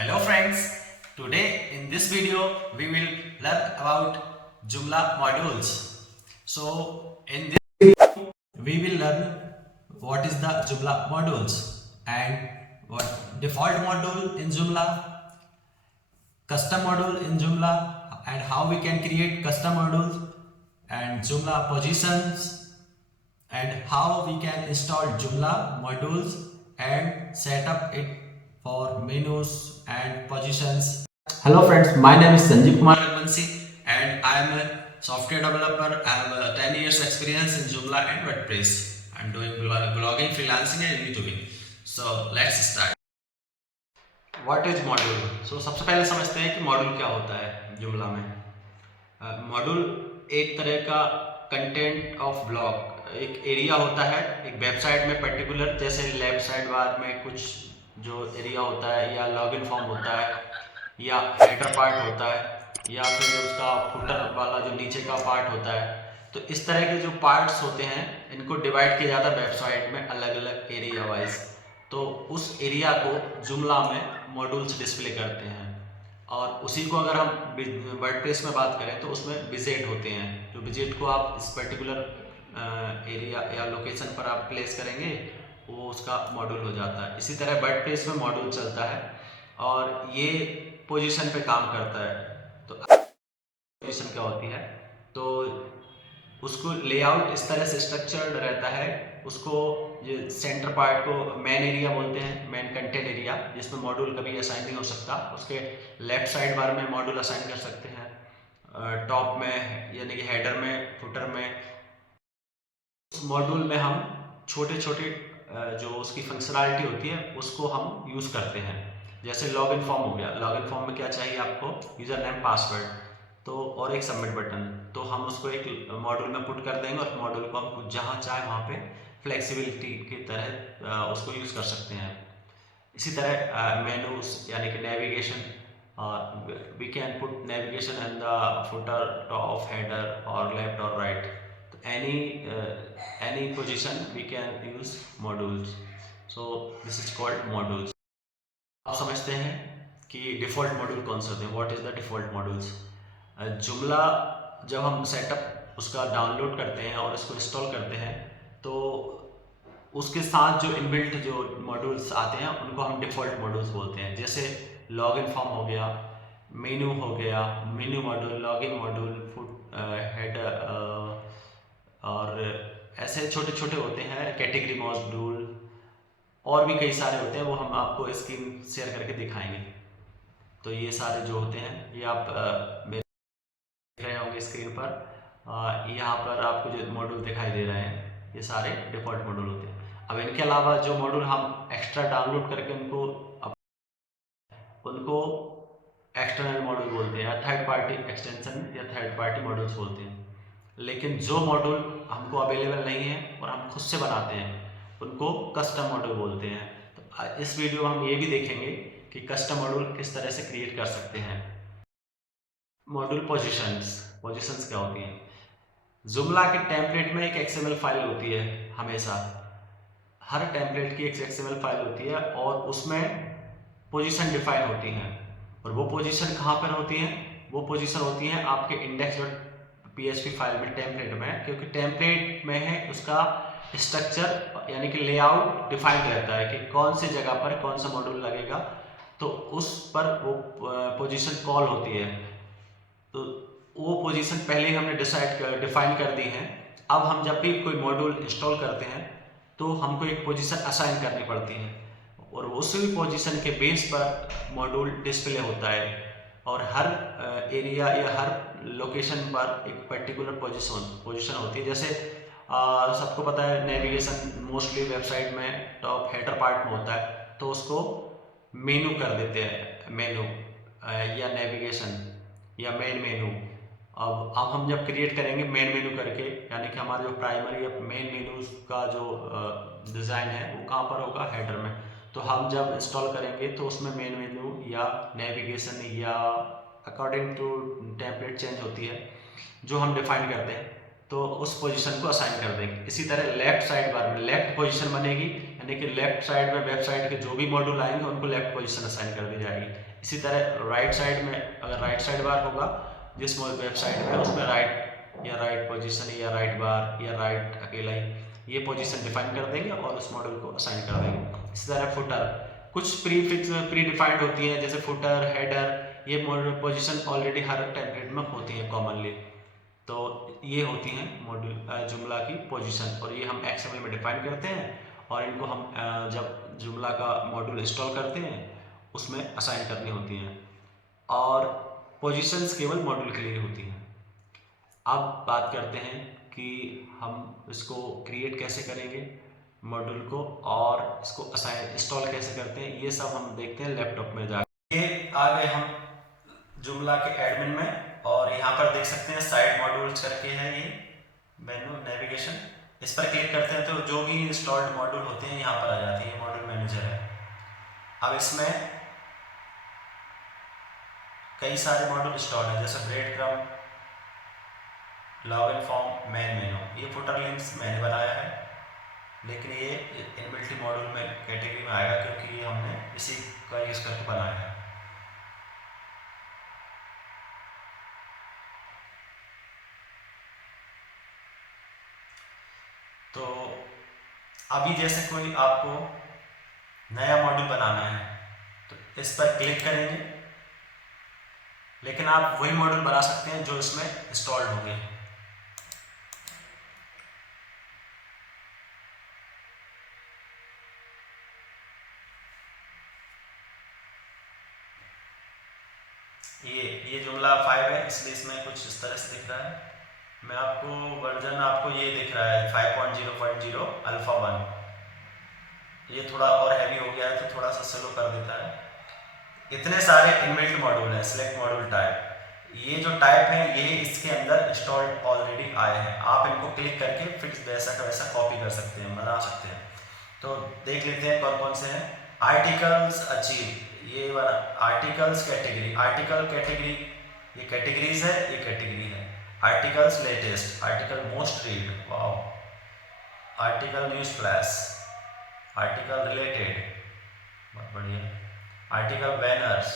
Hello friends, today in this video we will learn about Joomla modules. So in this video we will learn what is the Joomla modules and what default module in Joomla, custom module in Joomla and how we can create custom modules and Joomla positions and how we can install Joomla modules and set up it for menus and positions. Hello friends, my name is Sanjeev Kumar Raghuvanshi and I am a software developer. I have 10 years experience in Joomla and WordPress. I am doing blogging, freelancing and YouTubing. So let's start. What is module? So सबसे पहले समझते हैं कि module क्या होता है Joomla में. Module एक तरह का कंटेंट ऑफ ब्लॉग एक एरिया होता है एक वेबसाइट में पर्टिकुलर, जैसे लेफ्ट साइड बार में कुछ जो एरिया होता है या लॉगिन फॉर्म होता है या हेडर पार्ट होता है या फिर उसका फुटर वाला जो नीचे का पार्ट होता है. तो इस तरह के जो पार्ट्स होते हैं इनको डिवाइड किया जाता है वेबसाइट में अलग अलग एरिया वाइज. तो उस एरिया को जुमला में मॉड्यूल्स डिस्प्ले करते हैं और उसी को अगर हम वर्डप्रेस में बात करें तो उसमें विजेट होते हैं. जो विजेट को आप इस पर्टिकुलर एरिया या लोकेशन पर आप प्लेस करेंगे वो उसका मॉड्यूल हो जाता है. इसी तरह वर्डप्रेस में मॉड्यूल चलता है और ये पोजीशन पे काम करता है. तो पोजीशन क्या होती है, तो उसको लेआउट इस तरह से स्ट्रक्चर्ड रहता है. उसको ये सेंटर पार्ट को मेन एरिया बोलते हैं, मेन कंटेंट एरिया, जिसमें मॉड्यूल कभी असाइन नहीं हो सकता. उसके लेफ्ट साइड बार में मॉड्यूल असाइन कर सकते हैं, टॉप में यानी कि हेडर में, फुटर में. उस मॉड्यूल में हम छोटे छोटे जो उसकी फंक्शनैलिटी होती है उसको हम यूज़ करते हैं. जैसे लॉगिन फॉर्म हो गया. लॉगिन फॉर्म में क्या चाहिए आपको, यूज़र नेम, पासवर्ड तो और एक सबमिट बटन. तो हम उसको एक मॉड्यूल में पुट कर देंगे और मॉड्यूल को हम जहाँ चाहे वहाँ पे फ्लेक्सिबिलिटी की तरह उसको यूज़ कर सकते हैं. इसी तरह मेनूज यानी कि navigation, we can put navigation in the footer, top, header और लेफ्ट और right. any position we can use modules. So this is called modules. आप समझते हैं कि डिफ़ॉल्ट मॉड्यूल कौन से होते हैं. What is the default modules. जुमला जब हम सेटअप उसका डाउनलोड करते हैं और इसको इंस्टॉल करते हैं तो उसके साथ जो इनबिल्ट जो मॉड्यूल्स आते हैं उनको हम डिफ़ॉल्ट मॉड्यूल्स बोलते हैं. जैसे लॉगिन फॉर्म हो गया, मेनू हो गया, मेनू module, login module, foot, header और ऐसे छोटे छोटे होते हैं, कैटेगरी मॉड्यूल और भी कई सारे होते हैं. वो हम आपको स्क्रीन शेयर करके दिखाएंगे. तो ये सारे जो होते हैं ये आप मेरे देख रहे होंगे स्क्रीन पर. यहाँ पर आपको जो मॉड्यूल दिखाई दे रहे हैं ये सारे डिफ़ॉल्ट मॉड्यूल होते हैं. अब इनके अलावा जो मॉड्यूल हम एक्स्ट्रा डाउनलोड करके उनको एक्सटर्नल मॉड्यूल बोलते हैं या थर्ड पार्टी एक्सटेंशन या थर्ड पार्टी मॉड्यूल्स बोलते हैं. लेकिन जो मॉड्यूल हमको अवेलेबल नहीं है और हम खुद से बनाते हैं उनको कस्टम मॉड्यूल बोलते हैं. तो इस वीडियो में हम ये भी देखेंगे कि कस्टम मॉड्यूल किस तरह से क्रिएट कर सकते हैं. Module positions. पोजीशंस क्या होती हैं. जुमला के टेम्पलेट में एक एक्सएमएल फाइल होती है. हमेशा हर टेम्पलेट की एक एक्सएमएल फाइल होती है और उसमें पोजीशन डिफाइन होती हैं. और वो पोजीशन कहाँ पर होती हैं, वो पोजीशन होती हैं आपके index.php फाइल में, टेम्पलेट में. क्योंकि टेम्पलेट में है उसका स्ट्रक्चर यानी कि लेआउट डिफाइंड रहता है कि कौन से जगह पर कौन सा मॉड्यूल लगेगा. तो उस पर वो पोजीशन कॉल होती है. तो वो पोजीशन पहले ही हमने डिफाइन कर दी है. अब हम जब भी कोई मॉड्यूल इंस्टॉल करते हैं तो हमको एक पोजीशन असाइन करनी पड़ती है और उसी पोजीशन के बेस पर मॉड्यूल डिस्प्ले होता है. और हर एरिया या हर लोकेशन पर एक पर्टिकुलर पोजीशन होती है. जैसे सबको पता है नेविगेशन मोस्टली वेबसाइट में टॉप हेडर पार्ट में होता है, तो उसको मेनू कर देते हैं, मेनू या नेविगेशन या मेन मेनू. अब हम जब क्रिएट करेंगे मेन मेनू करके, यानी कि हमारा जो प्राइमरी या मेन मेनू का जो डिज़ाइन है वो कहाँ पर होगा, हेडर में. तो हम जब इंस्टॉल करेंगे तो उसमें मेन मेनू या नेविगेशन या अकॉर्डिंग टू टेम्पलेट चेंज होती है जो हम डिफाइन करते हैं. तो उस पोजीशन को असाइन कर देंगे। इसी तरह लेफ्ट साइड बार में लेफ्ट पोजीशन बनेगी, यानी कि लेफ्ट साइड में वेबसाइट के जो भी मॉड्यूल आएंगे उनको लेफ्ट पोजीशन असाइन कर दी जाएगी। इसी तरह राइट साइड में अगर राइट साइड बार होगा जिस वेबसाइट में, उसमें राइट पोजीशन या राइट बार या राइट अकेला ही ये पोजीशन डिफाइन कर देंगे और उस मॉड्यूल को असाइन कर देंगे। इसी तरह फुटर कुछ प्री डिफाइंड होती है, जैसे फुटर, हेडर, ये पोजीशन ऑलरेडी हर टेम्पलेट में होती है कॉमनली। तो ये होती हैं मॉड्यूल जुमला की पोजीशन, और ये हम एक्सएमएल में डिफाइन करते हैं और इनको हम जब जुमला का मॉड्यूल इंस्टॉल करते हैं उसमें असाइन करनी होती हैं, और पोजीशंस केवल मॉड्यूल के लिए होती हैं। अब बात करते हैं कि हम इसको क्रिएट कैसे करेंगे मॉड्यूल को, और इसको असाइन इंस्टॉल कैसे करते हैं, ये सब हम देखते हैं लैपटॉप में जाकर। ये आ गए हम जुमला के एडमिन में, और यहाँ पर देख सकते हैं साइड मॉड्यूल्स करके है ये मेनू नेविगेशन। इस पर क्लिक करते हैं तो जो भी इंस्टॉल्ड मॉड्यूल होते हैं यहाँ पर आ जाते हैं, ये मॉड्यूल मैनेजर है। अब इसमें कई सारे मॉड्यूल इंस्टॉल है, जैसे bread crumb, login form, main menu. ये फुटर लिंक्स मैंने बनाया है, लेकिन ये इनबिल्ट मॉड्यूल में कैटेगरी में आएगा क्योंकि ये हमने इसी का यूज़ करके बनाया है। तो अभी जैसे कोई आपको नया मॉड्यूल बनाना है तो इस पर क्लिक करेंगे, लेकिन आप वही मॉड्यूल बना सकते हैं जो इसमें इंस्टॉल्ड होंगे। ये जुमला 5 है, इसलिए इसमें कुछ इस तरह से दिख रहा है। मैं आपको वर्जन आपको ये दिख रहा है 5.0.0 अल्फा 1। ये थोड़ा और हैवी हो गया है तो थोड़ा सा स्लो कर देता है। इतने सारे इनबिल्ट मॉड्यूल हैं। सिलेक्ट मॉड्यूल टाइप, ये जो टाइप है ये इसके अंदर इंस्टॉल्ड ऑलरेडी आए हैं। आप इनको क्लिक करके फिर वैसा का वैसा कॉपी कर सकते हैं, बना सकते हैं। तो देख लेते हैं कौन कौन से हैं। आर्टिकल्स अचीव, ये वाला आर्टिकल्स कैटेगरी, आर्टिकल कैटेगरी, ये कैटेगरीज है, ये कैटेगरी है। Articles latest, article most read, wow, article news flash, article related, बहुत बढ़िया, आर्टिकल बैनर्स,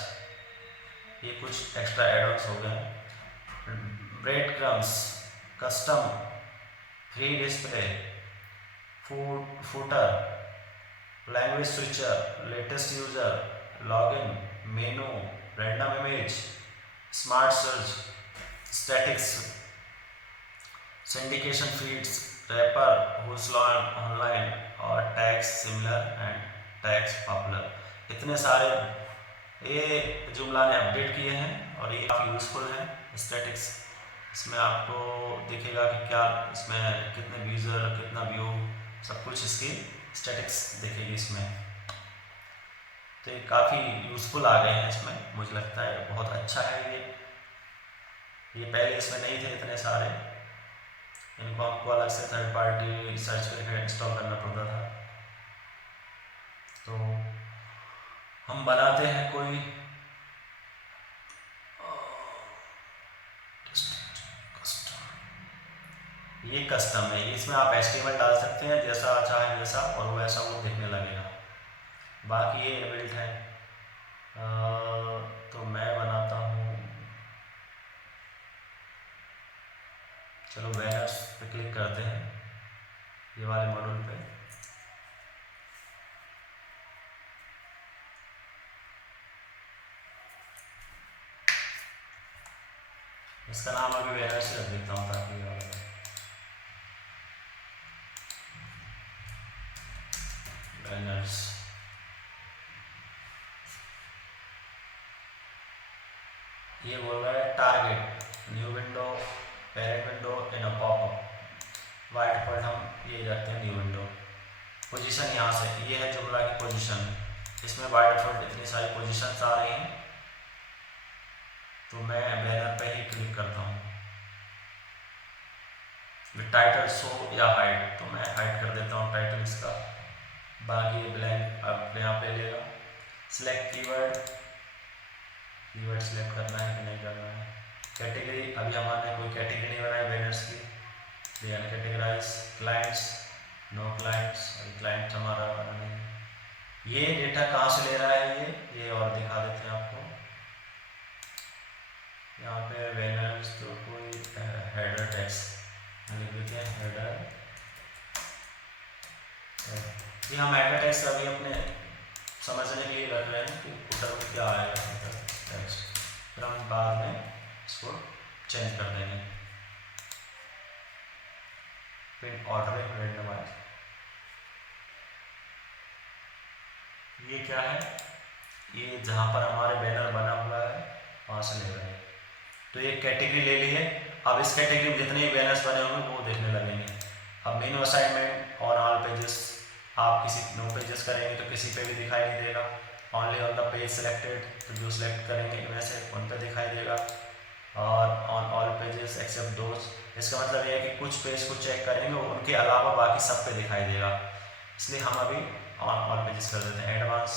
ये कुछ एक्स्ट्रा एड-ऑन्स हो गए। Breadcrumbs, custom, free display, footer, language switcher, latest user, login, menu, random image, smart search, statistics, syndication feeds, wrapper, हुसलॉन online, और tags similar and tags popular. इतने सारे ये जुमला ने अपडेट किए हैं और ये काफ़ी यूज़फुल है। स्टैटिक्स, इसमें आपको दिखेगा कि क्या इसमें कितने यूज़र, कितना व्यू, सब कुछ इसकी स्टैटिक्स दिखेगी इसमें। तो ये काफ़ी यूज़फुल आ गए हैं इसमें, मुझे लगता है बहुत अच्छा है ये पहले इसमें नहीं थे इतने सारे। इनको आपको अलग से थर्ड पार्टी सर्च करके इंस्टॉल करना पड़ता था। तो हम बनाते हैं कोई ये कस्टम है, इसमें आप HTML डाल सकते हैं जैसा चाहे वैसा, और वैसा वो दिखने लगेगा। बाकी ये इनबिल्ट है। तो मैं बनाता हूँ, चलो बैनर्स पे क्लिक करते हैं, ये वाले मॉड्यूल पे। इसका नाम अभी बैनर्स रख देता हूँ ताकि बैनर्स। ये बोल रहा है target, new window, parent window in a popup. By default हम ये रखते हैं न्यू विंडो। पोजीशन यहाँ से, ये है जुमला की पोजीशन। इसमें बाय डिफॉल्ट इतनी सारी पोजीशंस आ रही हैं, तो मैं बैनर पे ही क्लिक करता हूँ। टाइटल शो या हाइड, तो मैं हाइड कर देता हूँ टाइटल इसका, बाकी ब्लैंक अब यहाँ पे लेगा। सिलेक्ट कीवर्ड, कीवर्ड सिलेक्ट करना है कि नहीं करना है। कैटेगरी, अभी हमारे कोई कैटेगरी नहीं बनाई बैनर्स की, दे अनकैटेगराइज क्लाइंट्स, नो क्लाइंट्स, क्लाइंट हमारा नहीं। ये डेटा कहाँ से ले रहा है ये और दिखा देते हैं आपको। यहाँ पे बैनर्स तो कोई हेडर टेक्स्ट लिख देते हैं, हेडर। ये हम हेडर टेक्स्ट अभी अपने समझने के लिए रख रहे हैं कि फुटर में क्या आएगा हेडर टेक्स्ट, फिर हम बाद में इसको चेंज कर देंगे। प्रिंट ऑर्डर रेंडमाइज, ये क्या है, ये जहाँ पर हमारे बैनर बना हुआ है वहाँ से ले रहे हैं। तो ये कैटेगरी ले ली है। अब इस कैटेगरी में जितने बैनर्स बने होंगे वो देखने लगेंगे। अब मेनू असाइनमेंट ऑन ऑल पेजेस, आप किसी नो पेजेस करेंगे तो किसी पे भी दिखाई नहीं देगा। Only on the page selected, तो जो सेलेक्ट करेंगे इनमें से उन पे दिखाई देगा। और on all pages except those, इसका मतलब ये है कि कुछ पेज को चेक करेंगे उनके अलावा बाकी सब पे दिखाई देगा। इसलिए हम अभी ऑन ऑल पेजेस कर देते हैं। एडवांस,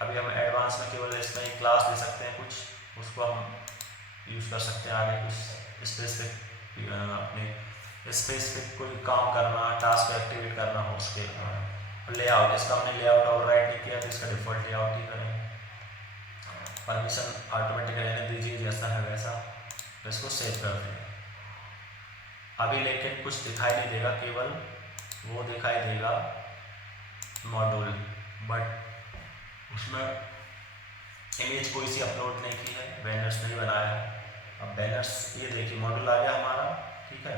अभी हम एडवांस में केवल इसमें एक क्लास दे सकते हैं कुछ, उसको हम यूज़ कर सकते हैं आगे कुछ स्पेसिफिक अपने स्पेसिफिक कोई काम करना, टास्क एक्टिवेट करना हो उसके। लेआउट, इसका हमने लेआउट ओवरराइड नहीं किया तो इसका डिफ़ॉल्ट लेआउट ही करेंगे। परमिशन ऑटोमेटिक रहने दीजिए जैसा है वैसा, तो इसको सेव कर दें। अभी लेकिन कुछ दिखाई नहीं देगा, केवल वो दिखाई देगा मॉड्यूल, बट उसमें इमेज कोई सी अपलोड नहीं की है, बैनर्स नहीं बनाया है। अब बैनर्स ये देखिए मॉड्यूल आ गया हमारा, ठीक है।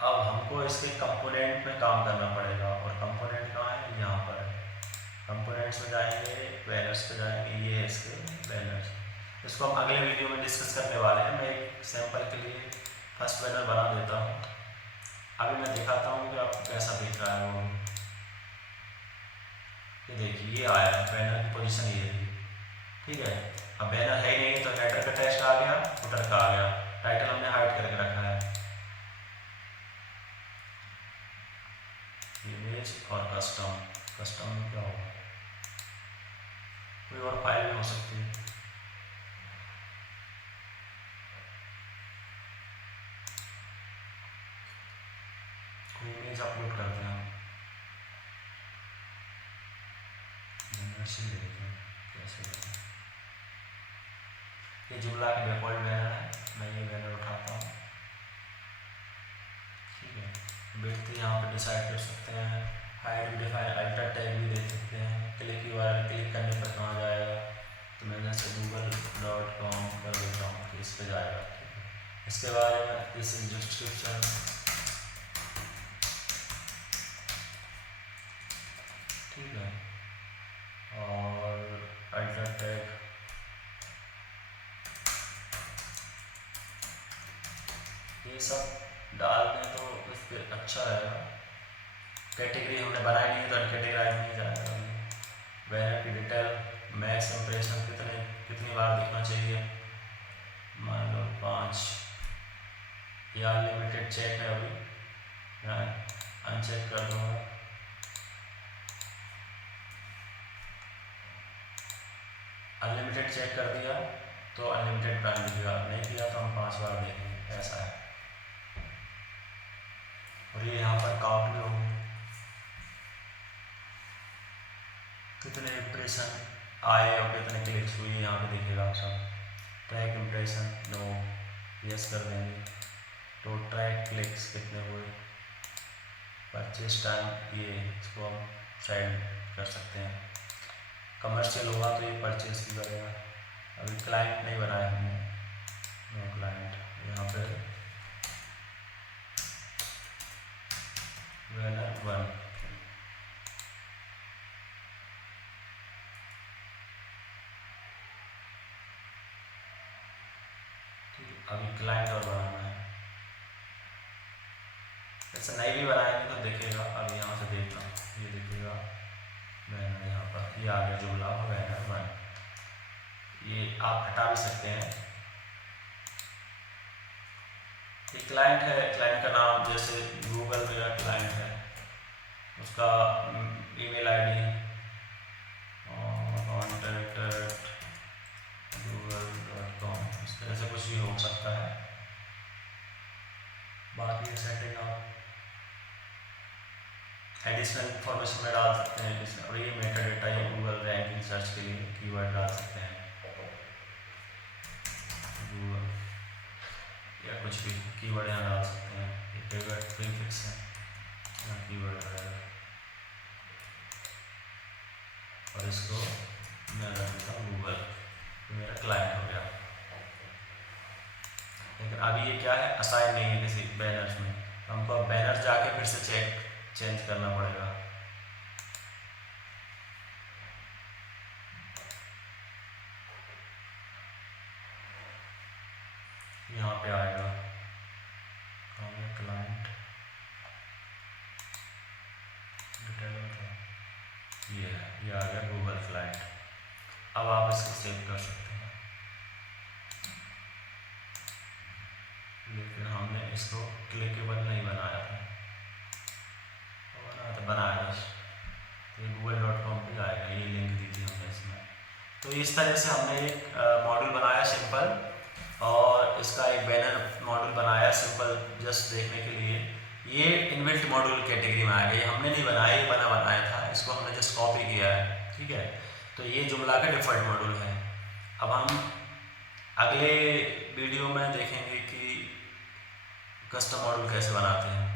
अब हमको इसके कंपोनेंट में काम करना पड़ेगा, और कंपोनेंट कहाँ है, यहाँ पर है। कंपोनेंट्स में जाएंगे, बैनर्स पे जाएंगे, ये है इसके बैनर्स। इसको हम अगले वीडियो में डिस्कस करने वाले हैं। मैं एक सैंपल के लिए फर्स्ट बैनर बना देता हूँ। अभी मैं दिखाता हूँ कि आपको कैसा दिख रहा है वो। ये देखिए ये आया बैनर की पोजीशन, ये है, ठीक है। अब बैनर है ही नहीं तो हेडर का टेक्स्ट आ गया, फुटर का आ गया, टाइटल हमने हाइड करके रखा है। इमेज और कस्टम, कस्टम में क्या होगा, कोई और फाइल भी हो सकती है। कोई इमेज अपलोड करते हैं, कैसे ये जुमला का डिफॉल्ट बैनर है, मैं ये बैनर उठाता हूँ, ठीक है। विड्थ यहाँ पे डिसाइड कर सकते हैं, हाइट भी डिफाइन, अल्टर टैग भी दे सकते हैं। क्लिक यूआरएल क्लिक करने पर कहाँ जाएगा, तो मैं जैसे google.com कर देता हूँ कि इस पर जाएगा, ठीक है। इसके बारे में दिस इज डिस्क्रिप्शन, ठीक है। और अल्टर टैग ये सब डाल दें तो इस पर अच्छा रहेगा। कैटेगरी हमने बनाई नहीं है तो अनकैटेगराइज नहीं जाएगा। बैनर की डिटेल, मैक्स इंप्रेशन कितनी बार दिखना चाहिए, मान लो 5, या अनलिमिटेड चेक है, अभी मैं अनचेक कर दूँगा। अनलिमिटेड चेक कर दिया तो अनलिमिटेड प्लान दिखेगा, नहीं किया तो हम 5 बार देखेंगे, ऐसा है। और ये यहाँ पर काउंट भी होंगे, कितने इंप्रेशन आए और कितने क्लिक्स हुए यहाँ पे दिखेगा सब। ट्रैक इंप्रेशन नो, यस कर देंगे। तो ट्रैक क्लिक्स कितने हुए, परचेज टाइम, ये इसको हम साइड कर सकते हैं। कमर्शियल होगा तो ये परचेज भी करेगा। अभी क्लाइंट नहीं बनाया हमने, नो क्लाइंट, यहाँ पे बैनर 1, अभी क्लाइंट और बनाना है। ऐसा नहीं भी बनाएंगे तो देखेगा, अभी यहाँ से देखना, ये देखेगा बैनर, यहाँ पर ये आ गया जुमला बैनर 1। ये आप हटा भी सकते हैं। ये क्लाइंट है, क्लाइंट का नाम जैसे गूगल मेरा क्लाइंट है, उसका ईमेल आईडी contact@google.com, इस तरह से कुछ भी हो सकता है। बाकी सेटिंग एडिशनल इन्फॉर्मेशन में डाल सकते हैं और ये मेटा डेटा या गूगल रैंकिंग सर्च के लिए कीवर्ड डाल सकते हैं, गूगल या कुछ भी कीवर्ड यहाँ डाल सकते हैं। ये कीवर्ड प्रीफिक्स है, यहाँ कीवर्ड रहेगा और इसको मैं रख देता हूँ गूगल, मेरा क्लाइंट हो गया। लेकिन अभी ये क्या है, असाइन नहीं है किसी बैनर्स में, हमको अब बैनर जाके फिर से चेंज करना पड़ेगा। यहाँ पे आएगा क्लाइंट डिटेल में था, ये आ गया गूगल क्लाइंट। अब आप इसको सेव कर सकते हैं, लेकिन हमने इसको क्लिकेबल नहीं बनाया था, बनाया बस, तो google.com पे आएगा, ये लिंक दी थी हमने इसमें। तो इस तरह से हमने एक मॉड्यूल बनाया सिंपल, और इसका एक बैनर मॉड्यूल बनाया सिंपल जस्ट देखने के लिए। ये इनबिल्ट मॉड्यूल कैटेगरी में आ गया, ये हमने नहीं बनाया, ये बनाया था, इसको हमने जस्ट कॉपी किया है, ठीक है। तो ये जुमला का डिफ़ॉल्ट मॉड्यूल है। अब हम अगले वीडियो में देखेंगे कि कस्टम मॉड्यूल कैसे बनाते हैं।